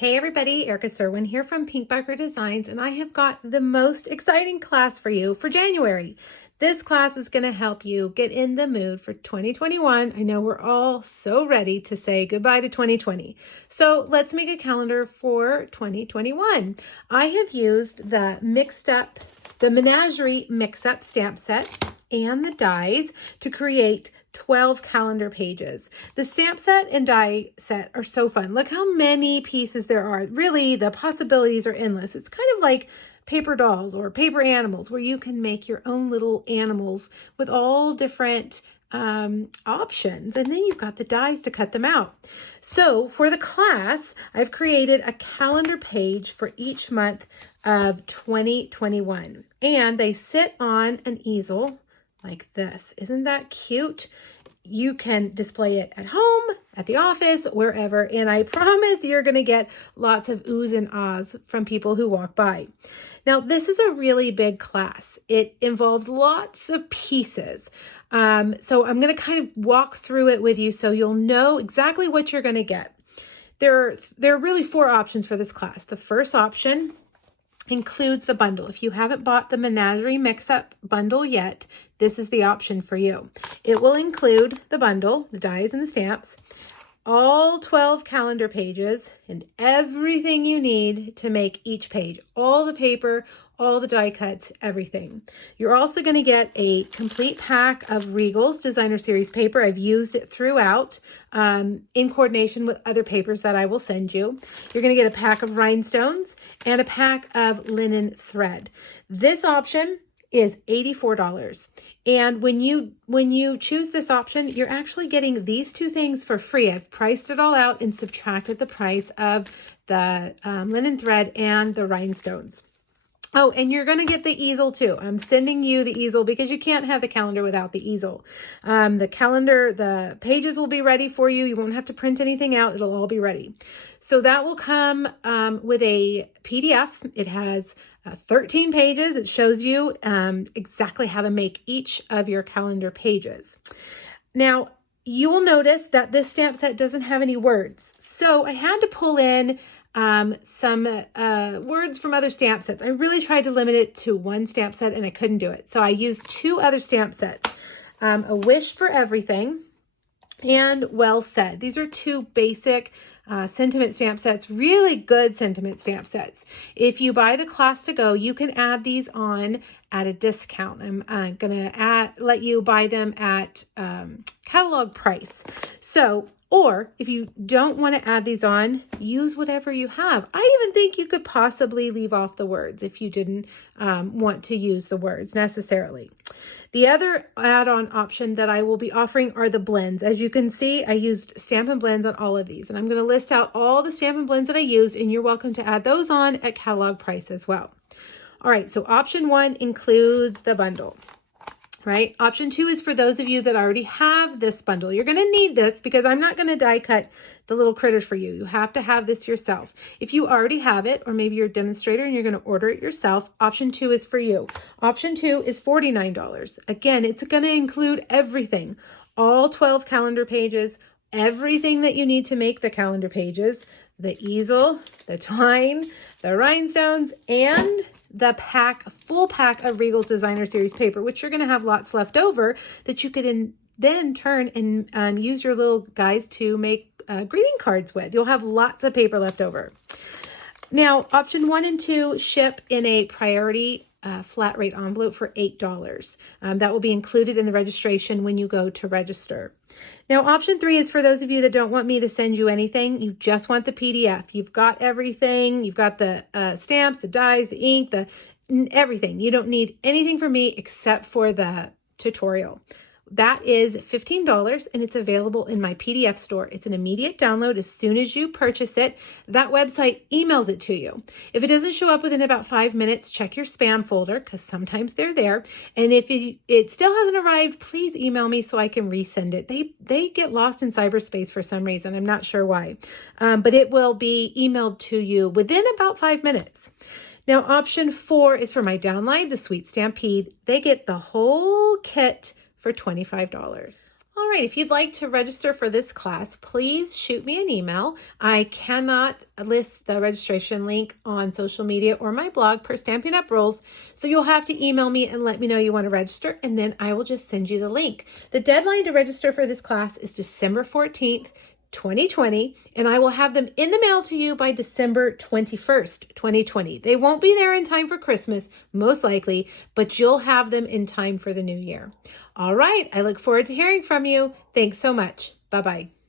Hey everybody, Erica Serwin here from Pinkbiker Designs, and I have got the most exciting class for you for January. This class is going to help you get in the mood for 2021. I know we're all so ready to say goodbye to 2020. So let's make a calendar for 2021. I have used the Menagerie mix-up stamp set and the dies to create 12 calendar pages. The stamp set and die set are so fun. Look how many pieces there are. Really, the possibilities are endless. It's kind of like paper dolls or paper animals where you can make your own little animals with all different options. And then you've got the dies to cut them out. So for the class, I've created a calendar page for each month of 2021. And they sit on an easel like this. Isn't that cute? You can display it at home, at the office, wherever, and I promise you're going to get lots of oohs and ahs from people who walk by. Now, this is a really big class. It involves lots of pieces. So I'm going to kind of walk through it with you so you'll know exactly what you're going to get. There are really four options for this class. The first option includes the bundle. If you haven't bought the Menagerie mix-up bundle yet, this is the option for you. It will include the bundle, the dies and the stamps, all 12 calendar pages, and everything you need to make each page. All the paper, all the die cuts, everything. You're also going to get a complete pack of Regal's Designer Series paper. I've used it throughout in coordination with other papers that I will send you. You're going to get a pack of rhinestones and a pack of linen thread. This option is $84. And when you choose this option, you're actually getting these two things for free. I've priced it all out and subtracted the price of the linen thread and the rhinestones. Oh, and you're going to get the easel too. I'm sending you the easel because you can't have the calendar without the easel. The pages will be ready for you. You won't have to print anything out. It'll all be ready. So that will come with a PDF. It has 13 pages. It shows you exactly how to make each of your calendar pages. Now, you will notice that this stamp set doesn't have any words. So I had to pull in some words from other stamp sets. I really tried to limit it to one stamp set and I couldn't do it. So I used two other stamp sets, A Wish for Everything and Well Said. These are two basic sentiment stamp sets, really good sentiment stamp sets. If you buy the class to go, you can add these on at a discount. I'm gonna let you buy them at catalog price. Or if you don't want to add these on, use whatever you have. I even think you could possibly leave off the words if you didn't want to use the words necessarily. The other add-on option that I will be offering are the blends. As you can see, I used Stampin' Blends on all of these, and I'm going to list out all the Stampin' Blends that I used, and you're welcome to add those on at catalog price as well. All right, so option one includes the bundle. Right? Option two is for those of you that already have this bundle. You're going to need this because I'm not going to die cut the little critters for you. You have to have this yourself. If you already have it, or maybe you're a demonstrator and you're going to order it yourself, option two is for you. Option two is $49. Again, it's going to include everything, all 12 calendar pages, everything that you need to make the calendar pages, the easel, the twine, the rhinestones, and the full pack of Regal's Designer Series paper, which you're going to have lots left over that you could then turn and use your little guys to make greeting cards with. You'll have lots of paper left over. Now, option one and two ship in a priority flat rate envelope for $8. That will be included in the registration when you go to register. Now, option three is for those of you that don't want me to send you anything. You just want the PDF. You've got everything. You've got the stamps, the dies, the ink, everything. You don't need anything from me except for the tutorial. That is $15 and it's available in my PDF store. It's an immediate download as soon as you purchase it. That website emails it to you. If it doesn't show up within about 5 minutes, check your spam folder because sometimes they're there. And if it still hasn't arrived, please email me so I can resend it. They get lost in cyberspace for some reason. I'm not sure why, but it will be emailed to you within about 5 minutes. Now, option four is for my downline, the Sweet Stampede. They get the whole kit for $25. All right, if you'd like to register for this class, please shoot me an email. I cannot list the registration link on social media or my blog per Stampin' Up! Rules, so you'll have to email me and let me know you want to register, and then I will just send you the link. The deadline to register for this class is December 14th, 2020, and I will have them in the mail to you by December 21st, 2020. They won't be there in time for Christmas, most likely, but you'll have them in time for the new year. All right, I look forward to hearing from you. Thanks so much. Bye-bye.